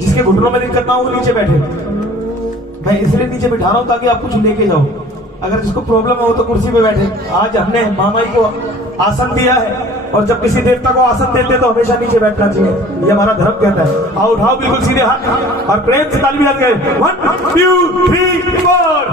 जिसके घुटनों में दिक्कत ना हो नीचे बैठे। मैं इसलिए नीचे बिठा रहा हूँ ताकि आप कुछ लेके जाओ। अगर जिसको प्रॉब्लम हो तो कुर्सी पे बैठे। आज हमने मामाई को आसन दिया है और जब किसी देवता को आसन देते तो हमेशा नीचे बैठना चाहिए, ये हमारा धर्म कहता है। आओ उठाओ बिल्कुल सीधे हाथ और प्रेम से ताली बजा के 1 2 3 4।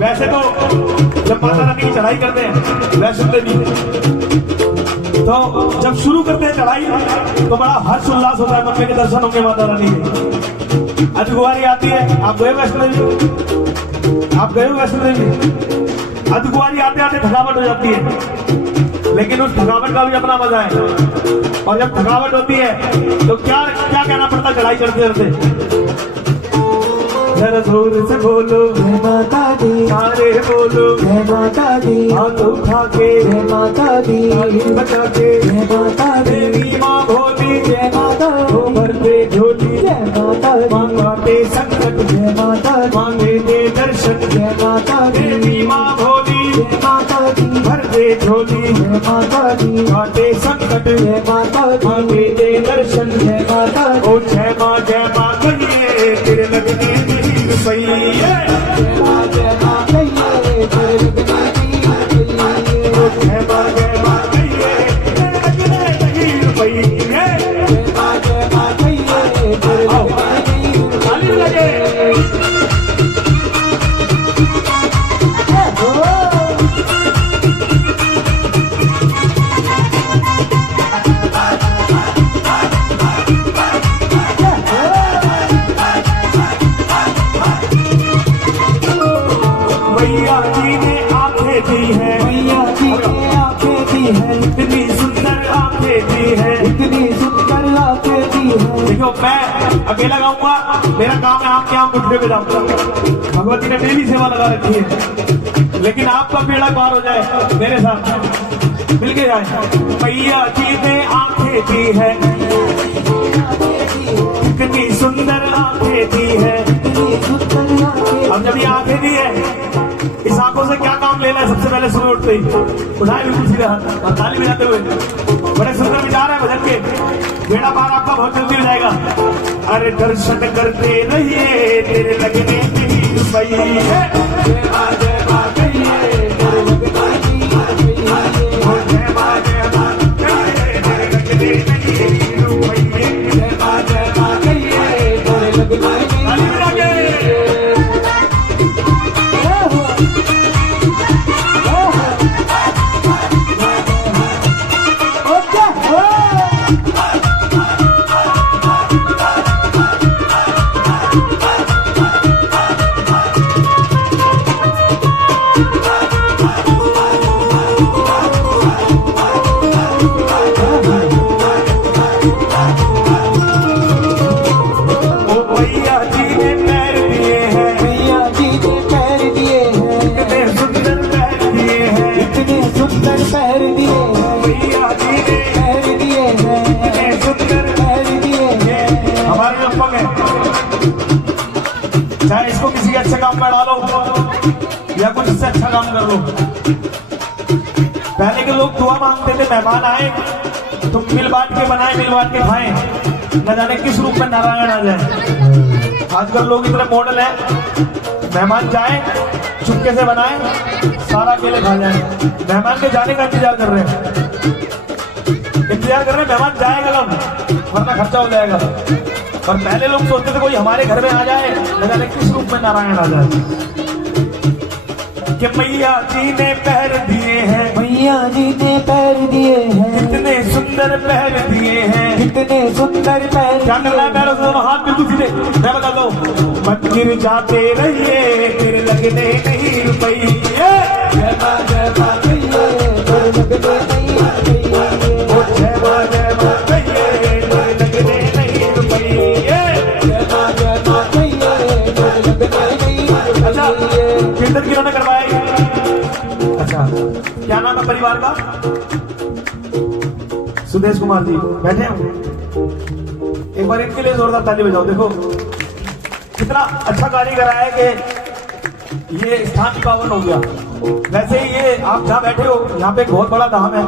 वैसे तो जब माता रानी की चढ़ाई करते हैं वैष्णो देवी, तो जब शुरू करते हैं चढ़ाई तो बड़ा हर्ष उल्लास होता है, मन के दर्शन होंगे माता रानी के। अधकुआरी आती है, आप गए वैष्णो देवी? आप गए वैष्णो देवी? अधकुआरी आते आते थकावट हो जाती है, लेकिन उस थकावट का भी अपना मजा है। और जब थकावट होती है तो क्या क्या कहना पड़ता चढ़ाई करते करते? जरा जोर से बोलो जय माता दी, सारे बोलो जय माता दी, हाथ उठा के जय माता दी, ताली बजा के जय माता देवी माँ भोली जय माता, भर दे झोली जय माता, मांगाते संकट जय माता, मांगे दे दर्शन जय माता देवी माँ भोली जय माता दी, भर दे झोली जय माता दी, काटे संकट जय माता, मांगे दे दर्शन जय माता। ओ जय माँ कहिए तेरे लगने सही है, जय माँ कहिए तेरे लगने सही है, जय माँ कहिए तेरे लगने नहीं रुपई है, जय माँ कहिए तेरे लगने ताली लगे। मैया जी ने आंखें दी है, मैया जी ने आंखें दी है, इतनी सुंदर आंखें दी है, इतनी सुंदर आंखें दी है। देखो मैं अकेला गाऊंगा, मेरा काम है आपके आम घुटने पे जाऊंगा। भगवती ने डेली सेवा लगा रखी है, लेकिन आपका बेड़ा पार हो जाए मेरे साथ मिल के जाए। मैया जी ने आंखें दी है, इतनी सुंदर आंखें दी है। अब जब ये आंखें दी है, इस आंखों से क्या काम लेना है? सबसे पहले सुबह उठते ही उठाए बिल्कुल सीधे हाथ और ताली बजाते हुए। बड़े सुंदर विचार है भजन के, बेड़ा पार आपका बहुत जल्दी हो जाएगा। अरे दर्शन करते रहिए तेरे लगने नहीं रुपई है, जय माँ कहिए तेरे लगने नहीं रुपई है, जय माँ कहिए तेरे लगने नहीं रुपई है, जय माँ कहिए तेरे लगने नहीं रुपई है। चाहे इसको किसी अच्छे काम में डालो या कुछ इससे अच्छा काम कर लो। पहले के लोग दुआ मांगते थे, मेहमान आए तो मिल बांट के बनाए, मिल बांट के खाएं, न जाने किस रूप में नारायण आ जाए। आजकल लोग इतने मॉडल हैं, मेहमान जाए चुपके से बनाए, सारा अकेले खा जाए। मेहमान के जाने का इंतजार कर रहे हैं, मेहमान जाएगा कब, वरना खर्चा हो जाएगा। और पहले लोग सोचते थे कोई हमारे घर में आ जाए, न जाने किस रूप में नारायण आ जाए। कि मैया जी ने पैर दिए हैं, मैया जी ने पैर दिए हैं, कितने सुंदर पैर दिए हैं, कितने सुंदर पैर। क्या करना है पैरों से दोनों हाथ बिल्कुल सीधे, मैं बता दो। मत गिर जाते रहिए तेरे लगने नहीं रुपये, जय मां जय मां कहिए तेरे लगने नहीं रुपये, जय मां कहिए तेरे लगने नहीं रुपये, जय मां कहिए तेरे लगने नहीं रुपये। अच्छा कीर्तन किन्होंने करवाया? अच्छा क्या नाम है परिवार का? सुदेश कुमार जी बैठे हैं, एक बार इनके लिए जोरदार ताली बजाओ। देखो कितना अच्छा कार्य करा है कि ये स्थान पावन हो गया। वैसे ही ये आप जहाँ बैठे हो, यहाँ पे एक बहुत बड़ा धाम है,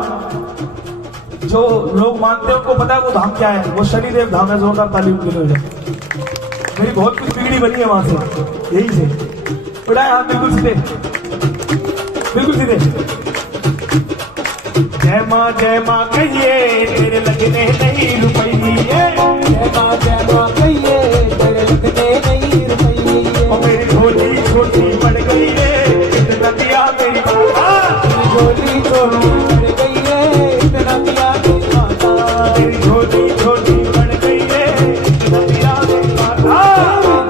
जो लोग मानते हैं उनको पता है वो धाम क्या है, वो शनिदेव धाम है। जोरदार ताली उनके लिए हो जाए। मेरी बहुत कुछ बिगड़ी बनी है वहां से, यही से उड़ाए हाथ बिल्कुल सीधे, बिल्कुल सीधे। जय मां कहिए तेरे लगने नहीं रुपये, जय मां कहिए तेरे लगने नहीं रुपये। और मेरी झोली छोटी पड़ गई है, इतना दिया मेरी माता, झोली छोटी पड़ गई है, इतना दिया मेरी माता, मेरी झोली छोटी पड़ गई है, इतना दिया मेरी माता,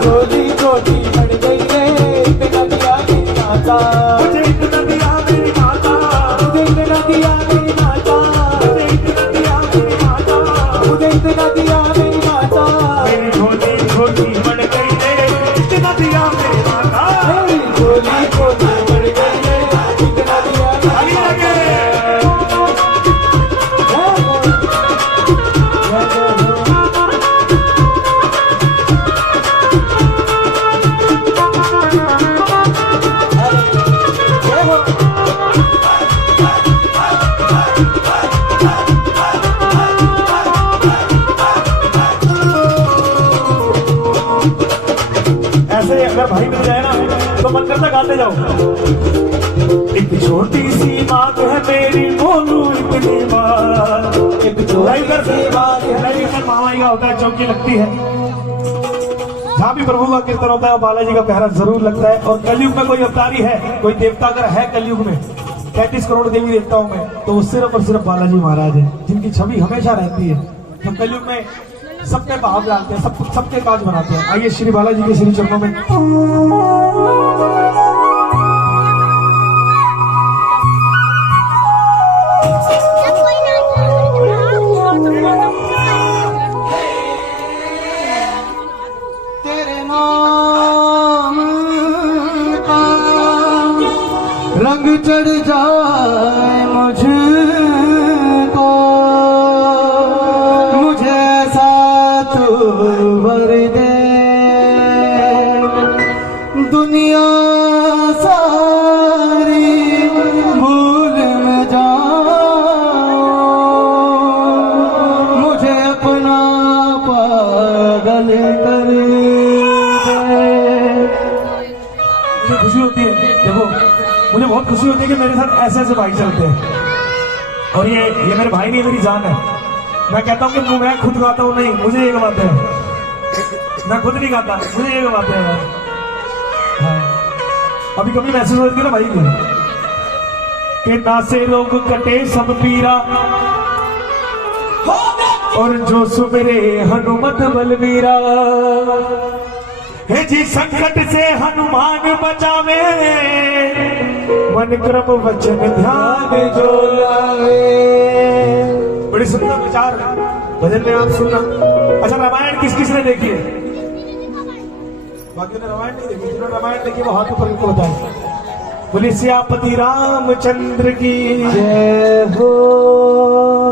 झोली छोटी पड़ गई है, इतना दिया मेरी माता, मुझे इतना दिया मेरी माता, मुझे इतना दिया मेरी माता, मुझे इतना दिया मेरी माता, मुझे इतना दिया मेरी माता, मेरी झोली छोटी पड़ गई है, इतना दिया मेरी माता। मेरी झोली छोटी पड़ गई है, इतना दिया मेरी आगे लगे। ऐसे अगर भाई मिल जाए ना तो मन करता गाते जाओ। एक छोटी सी बात है मेरी, बोलूं इतनी बात, एक छोटी सी बात है। लाइव मामाई का होता है, चौकी लगती है, जहाँ भी प्रभु का कीर्तन होता है बालाजी का पहरा जरूर लगता है। और कलयुग में कोई अवतारी है, कोई देवता अगर है कलयुग में 33 करोड़ देवी देवताओं में, तो वो सिर्फ और सिर्फ बालाजी महाराज है, जिनकी छवि हमेशा रहती है। हम कलयुग में सबके भाव डालते हैं, सबके काज बनाते हैं। आइए श्री बालाजी के श्री चरणों में तेरे नाम का रंग चढ़ जाए मुझको, मुझे साथ भर दे, दुनिया सारी भूल में जाऊं, मुझे अपना पागल कर दे। मुझे खुशी होती है, देखो मुझे बहुत खुशी होती है कि मेरे साथ ऐसे ऐसे भाई चलते हैं। और ये मेरे भाई नहीं, मेरी जान है। मैं कहता हूँ कि मैं खुद गाता हूँ, नहीं मुझे ये गवाते हैं, मैं खुद नहीं गाता, मुझे ये गवाते हैं। हाँ। अभी कभी महसूस होती है ना भाई की, ना से रोग कटे सब पीरा, और जो सुबेरे हनुमत बलवीरा, हे जी संकट से हनुमान बचावे, मन क्रम वचन ध्यान जो लावे। बड़ी सुंदर विचार भजन में आप सुनना। अच्छा रामायण किस किस ने देखी है? बाकी ने रामायण नहीं देखी, जिन्होंने रामायण देखी वो हाथ ऊपर इनको बताए। बोले सियापति रामचंद्र की जय हो।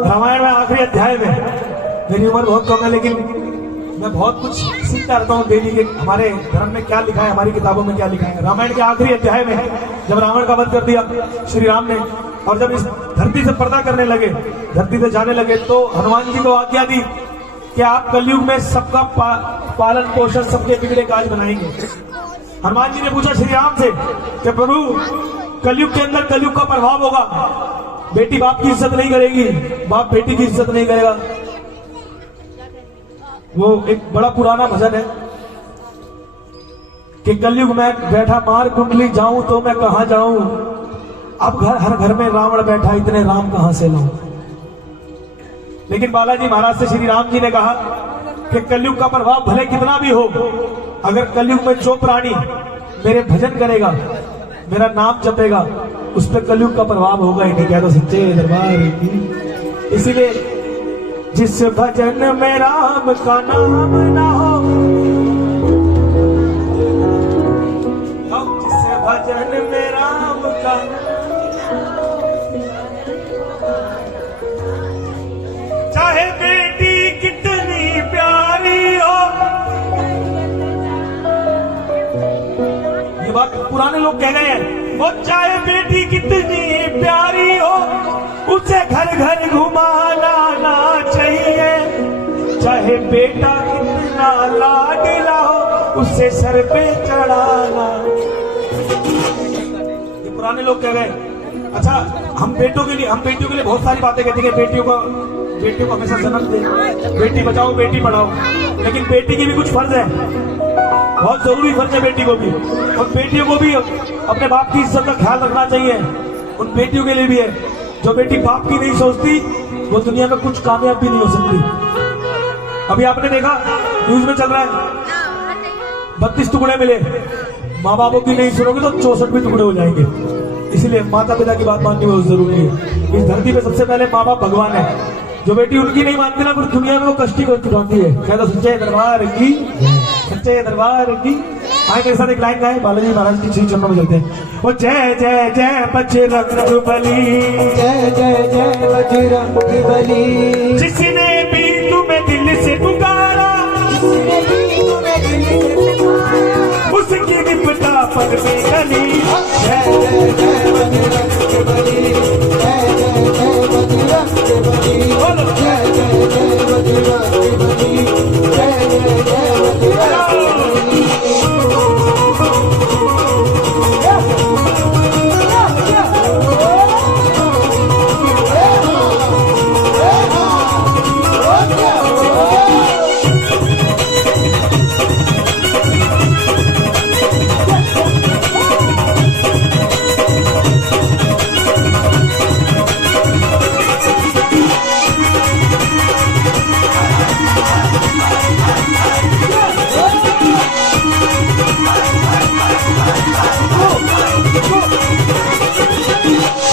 रामायण में आखिरी अध्याय में, मेरी उम्र बहुत कम है लेकिन मैं बहुत कुछ सीखता रहता हूँ डेली के, हमारे धर्म में क्या लिखा है, हमारी किताबों में क्या लिखा है। रामायण के आखिरी अध्याय में जब रावण का वध कर दिया श्री राम ने, और जब इस धरती से पर्दा करने लगे, धरती से जाने लगे, तो हनुमान जी को आज्ञा दी कि आप कलयुग में सबका पालन पोषण, सबके बिगड़े काज बनाएंगे। हनुमान जी ने पूछा श्री राम से कि प्रभु कलयुग के अंदर कलयुग का प्रभाव होगा, बेटी बाप की इज्जत नहीं करेगी, बाप बेटी की इज्जत नहीं करेगा। वो एक बड़ा पुराना भजन है कि कलयुग में बैठा मार कुंडली जाऊं तो मैं कहां जाऊं, अब हर घर में रावण बैठा, इतने राम कहां से लाऊं। लेकिन बालाजी महाराज से श्री राम जी ने कहा कि कलयुग का प्रभाव भले कितना भी हो, अगर कलयुग में जो प्राणी मेरे भजन करेगा, मेरा नाम जपेगा, उस पर कलयुग का प्रभाव होगा ही नहीं। क्या तो सच्चे दरबार की। इसीलिए जिस भजन में राम का नाम ना हो, जिस भजन में राम का, चाहे बेटी कितनी प्यारी हो, ये बात पुराने लोग कह गए हैं, वो चाहे बेटी कितनी प्यारी हो, उसे घर घर घुमाना ना चाहिए, चाहे बेटा कितना लाडला हो, उसे सर पे चढ़ाना। ये पुराने लोग कह गए। अच्छा, हम बेटियों के लिए बहुत सारी बातें कहते हैं, बेटियों को हमेशा जन्म दे, बेटी बचाओ बेटी पढ़ाओ, लेकिन बेटी के भी कुछ फर्ज है, बहुत जरूरी फर्ज है बेटी को भी। और बेटियों को भी अपने बाप की इज्जत का ख्याल रखना चाहिए, उन बेटियों के लिए भी है। जो बेटी बाप की नहीं सोचती, वो दुनिया में कुछ कामयाब भी नहीं हो सकती। अभी आपने देखा न्यूज में चल रहा है 32 टुकड़े मिले, माँ बापों की नहीं सुनोगे तो 64 भी टुकड़े हो जाएंगे। इसलिए माता पिता की बात माननी बहुत जरूरी है। इस धरती पे सबसे पहले माँ बाप भगवान है, जो बेटी उनकी नहीं मानती ना, फिर दुनिया में वो कष्टी को चुराती है। कहता सच्चे दरबार की, सच्चे दरबार की। आए मेरे साथ एक लाइन गाए, बालाजी महाराज की श्री चरणों में चलते हैं। वो जय जय जय बजरंग बली, जय जय जय बजरंग बली, जिसने भी तुम्हें दिल से पुकारा, जिसने भी तुम्हें दिल से पुकारा, उसकी विपदा पर में गली। जय जय जय बजरंग बली, जय जय जय बजरंग बली, जय जय जय बजरंग बली, जय जय जय बजरंग बली।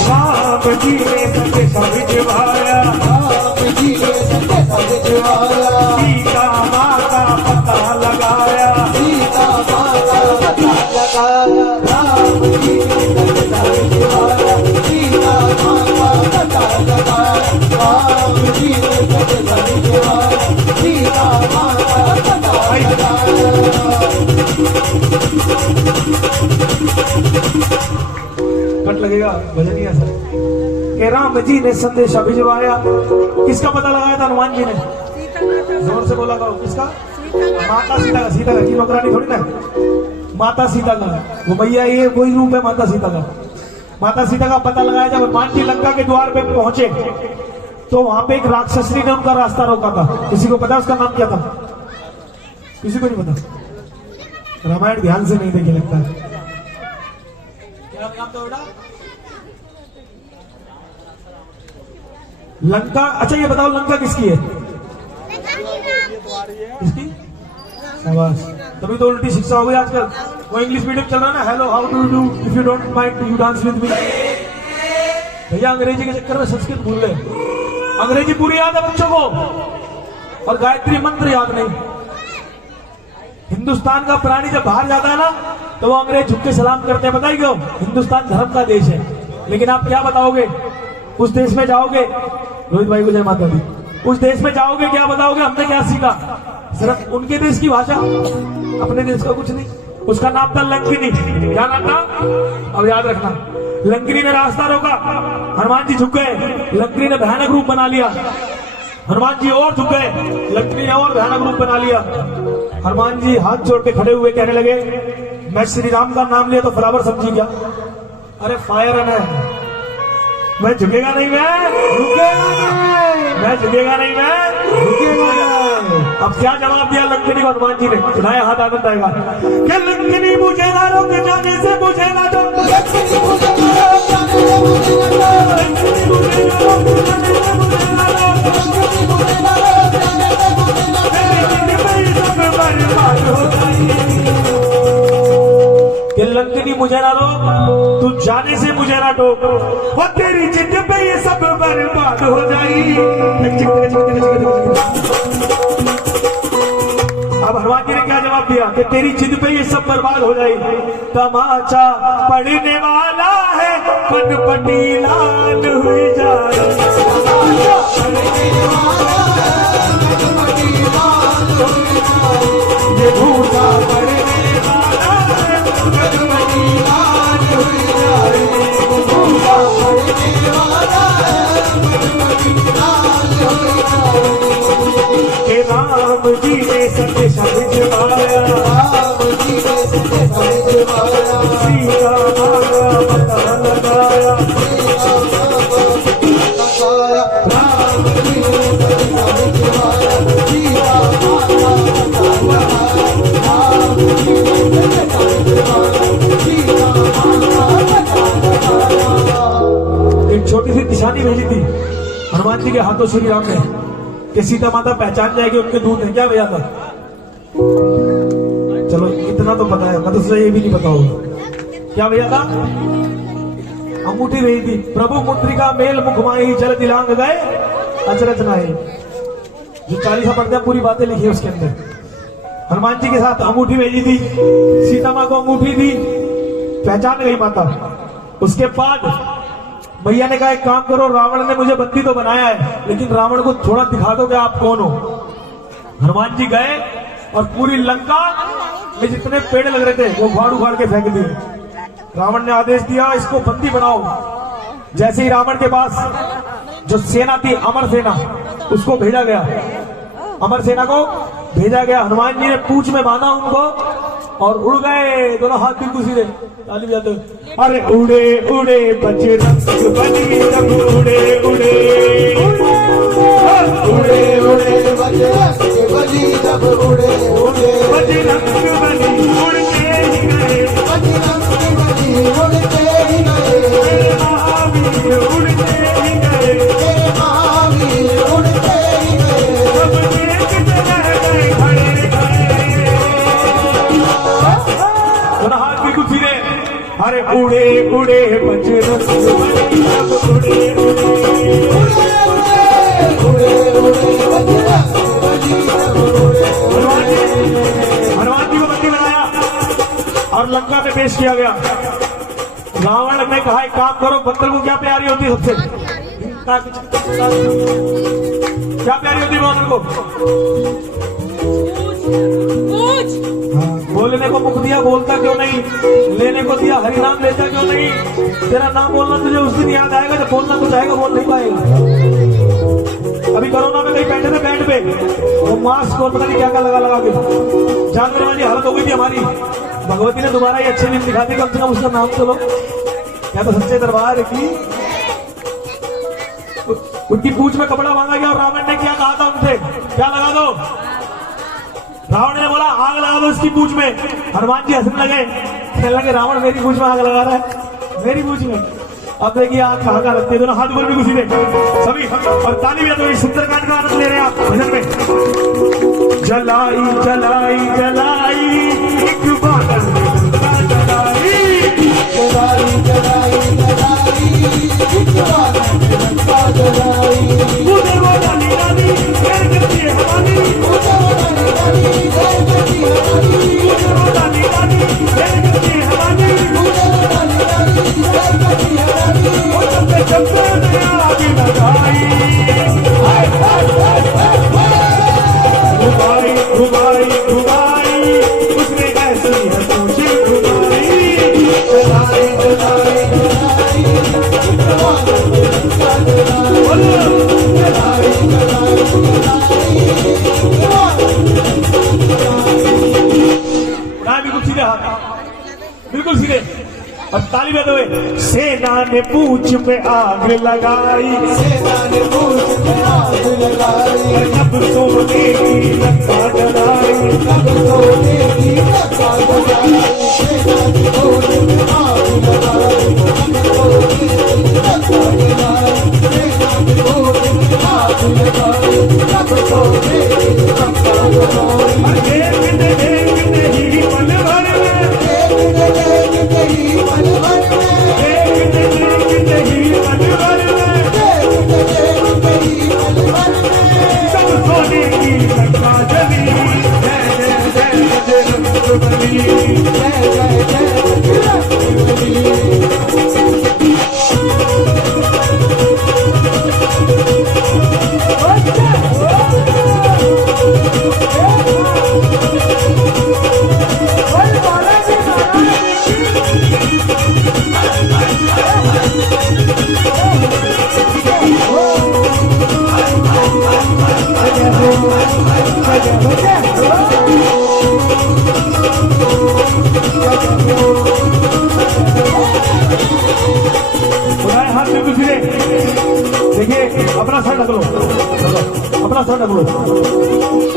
राम जी ने संदेशा भिजवाया, राम जी ने संदेशा भिजवाया, सीता माँ का पता लगाया, सीता माँ का पता लगाया। राम जी ने संदेशा भिजवाया, सीता माँ का पता लगाया, राम जी ने संदेशा भिजवाया, सीता माँ का पता लगाया। कट लगेगा भजन ही ऐसा कि राम जी ने संदेशा भिजवाया। किसका पता लगाया था हनुमान जी ने? जोर से बोला करो, किसका? माता सीता का। सीता का की नौकरानी थोड़ी ना, माता सीता का। वो भैया ये वही रूप है माता सीता का। माता सीता का पता लगाया। जब हनुमान जी लंका के द्वार पे पहुंचे तो वहां पे एक राक्षसनी ने उनका रास्ता रोका था। किसी को पता उसका नाम क्या था? किसी को नहीं पता। रामायण ध्यान से नहीं देखे लगता है। क्या नाम था बेटा? लंका। अच्छा ये बताओ लंका किसकी है? किसकी? शाबाश। तभी तो उल्टी शिक्षा हो गई आजकल। वो इंग्लिश मीडियम चल रहा है ना, hello how do you do, if you don't mind you dance with me. भैया अंग्रेजी के चक्कर में संस्कृत भूल गए। अंग्रेजी पूरी याद है बच्चों को, और गायत्री मंत्र याद नहीं। हिंदुस्तान का प्राणी जब बाहर जाता है ना तो वो अंग्रेज झुक के सलाम करते हैं। बताइए क्यों? हिंदुस्तान धर्म का देश है। लेकिन आप क्या बताओगे? उस देश में जाओगे, रोहित भाई को जय माता दी, उस देश में जाओगे क्या बताओगे? हमने क्या सीखा? सिर्फ उनके देश की भाषा, अपने देश का कुछ नहीं। उसका नाम था लंकिनी। क्या नाम था? अब याद रखना। लंकिनी ने रास्ता रोका, हनुमान जी झुक गए, लंकिनी ने भयानक रूप बना लिया। हनुमान जी और झुक गए, लंकिनी ने और भयानक रूप बना लिया। हनुमान जी हाथ जोड़ के खड़े हुए कहने लगे, मैं श्री राम का नाम लिया तो बराबर समझी क्या? अरे फायर है, मैं झुकेगा नहीं, मैं रुकेगा नहीं, मैं झुकेगा नहीं, मैं रुकेगा नहीं। अब क्या जवाब दिया लंकिनी को हनुमान जी ने? सुनाया हाथ आनंद आएगा। क्या लंकिनी मुझे ना रोक, जाने से मुझे ना रोक, लक्ष्मी मुझे मारो, जाने से मुझे न रोक। लंकिनी मुझे ना रोक, जाने से मुझे ना रोक। लक्ष्मी मुझे मारो, जाने से मुझे न रोक। तेरी जिद पे सब बर्बाद हो जाएगी। कि लंकिनी मुझे ना रोक, तू जाने से मुझे ना टोक, और तेरी जिद पे ये सब बर्बाद हो जाएगी। अब हनुमान जी ने क्या जवाब दिया कि तेरी जिद पे ये सब बर्बाद हो जाएगी। तमाचा पड़ने वाला है, पटपटी लाल हुई जाए। तमाचा पड़ने वाला है, पटपटी लाल हुई जाए। ये भूसा पड़ने वाला है, पटपटी लाल हुई जाए। भूसा पड़ने वाला है, पटपटी लाल हुई जाए। कि राम जी ने संदेशा भिजवाया, राम जी ने संदेशा भिजवाया। सीता माँ का पता लगाया। राम जी ने संदेशा भिजवाया। सीता माँ का पता लगाया। राम जी ने संदेशा भिजवाया। सीता माँ का पता लगाया। एक छोटी सी निशानी भेजी थी हनुमान जी के हाथों श्री राम ने कि सीता माता पहचान जाएगी उनके दूध है। क्या भैया था? चलो इतना तो पता है, मतलब ये भी नहीं पता होगा। क्या भैया था? अंगूठी रही थी, प्रभु मुद्रिका मेल मुखमाई जल दिलांग गए अचरज नाई। जो 40 पढ़ते हैं पूरी बातें लिखी है उसके अंदर। हनुमान जी के साथ अंगूठी भेजी थी, सीता माँ को अंगूठी दी, पहचान गई माता। उसके बाद भैया ने कहा एक काम करो, रावण ने मुझे बंदी तो बनाया है, लेकिन रावण को थोड़ा दिखा दो कि आप कौन हो। हनुमान जी गए और पूरी लंका में जितने पेड़ लग रहे थे वो उखाड़ उखाड़ के फेंक दिए। रावण ने आदेश दिया इसको बंदी बनाओ। जैसे ही रावण के पास जो सेना थी अमर सेना, उसको भेजा गया, अमर सेना को भेजा गया। हनुमान जी ने पूंछ में बांधा उनको और उड़ गए, दोनों हाथ बिल्कुल सीधे, ताली बजाते हुए। अरे उड़े उड़े बजरंग बली, जब उड़े उड़े उड़े उड़े बजरंग बली, जब उड़े उड़े बजरंग बली उड़ते ही गए, बजरंग बली उड़ते ही गए। मेरे महावीर उड़ते ही गए, तेरे महावीर उड़ते ही गए। सब एक जगह गए खड़े खड़े, दोनों हाथ बिल्कुल सीधे। अरे उड़े उड़े बजरंग बली, जब उड़े उड़े उड़े उड़े बजरंग बली, जब उड़े हनुमान जी को बंदी बनाया और लंका में पेश किया गया। रावण ने कहा एक काम करो, बंदर को क्या प्यारी होती है सबसे? क्या प्यारी होती है बंदर को? हाँ, बोलने को मुख दिया बोलता क्यों नहीं, लेने को दिया हरि नाम लेता क्यों नहीं। तेरा नाम बोलना तुझे उस दिन याद आएगा जब बोलना तो चाहेगा, बोल नहीं पाएगा। अभी कोरोना में कहीं बैठे थे बेड पे, वो मास्क और पता नहीं क्या क्या लगा के जानवर वाली हालत हो गई थी हमारी। भगवती ने दोबारा ही अच्छे दिन दिखा दी, कम से कम उसका नाम तो लो। क्या तो सच्चे दरबार की उनकी पूंछ में कपड़ा बांधा गया और रावण ने क्या कहा था उनसे? क्या लगा दो? रावण ने बोला आग लगा दो इसकी पूंछ में। हनुमान जी हंसने लगे, कहने लगे रावण मेरी पूंछ में आग लगा रहा है, मेरी पूंछ में। अब देखिए आग कहाँ कहाँ लगती है, दोनों हाथ ऊपर भी घुसी दे सभी, और ताली भी तो सुंदरकांड का आनंद ले रहे हैं आप भजन में। जलाई जलाई जलाई एक बादल जलाई, जलाई जलाई जलाई, एक बादल जलाई। मुझे वो डाली डाली घेर करती है हमारी, मुझे वो डाली डाली घेर करती है हमारी। मुझे वो डाली डाली घेर करती है हमारी, मुझे वो डाली डाली घेर करती है हमारी। वो चलते चलते मैं आग लगाई, हाय हाय हाय हाय हाय। घुमाई घुमाई घुमाई उसने ऐसी है सोची सेना ने पूछ में आग लगाई, सेना ने पूछ में आग लगाई, तब सोने की लंका जलाई, तब सोने की लंका जलाई, सेना ने पूछ में आग लगाई, तब सोने की लंका जलाई, सेना ने पूछ में आग लगाई, तब सोने की लंका जलाई। देखते देखते ही पल भर में, देखते ही पल भर में, देखते देखते ही पल भर में, देखते ही पल भर में, सब सोने की लंका जली। जय जय जय जय रंगबली, जय जय जय रंगबली। उठाए हाथ में कुछ फिरे, देखिए अपना सर ढक लो, अपना सर ढक लो,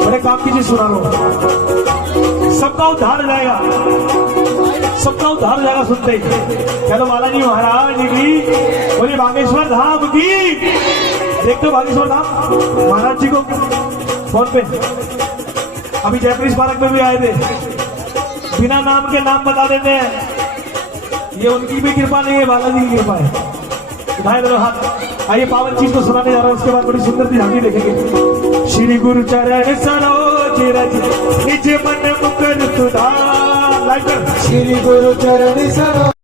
बड़े काम की चीज सुना लो, सबका उद्धार हो जाएगा, सबका उद्धार हो जाएगा सुनते ही। क्या तो बालाजी महाराज की बोले, बागेश्वर धाम की। देखते हो बागेश्वर धाम महाराज जी को फोन पे, अभी जयपुर स्मारक में भी आए थे, बिना नाम के नाम बता देते हैं, ये उनकी भी कृपा नहीं है, बालाजी की कृपा है। उठाए मेरे हाथ, आइए पावन चीज को सुनाने जा रहा हूं, उसके बाद बड़ी सुंदर सी झांकी देखेंगे। श्री गुरु चरण सरोज रज निज मन मुकुर सुधार। श्री गुरु चरण सरोज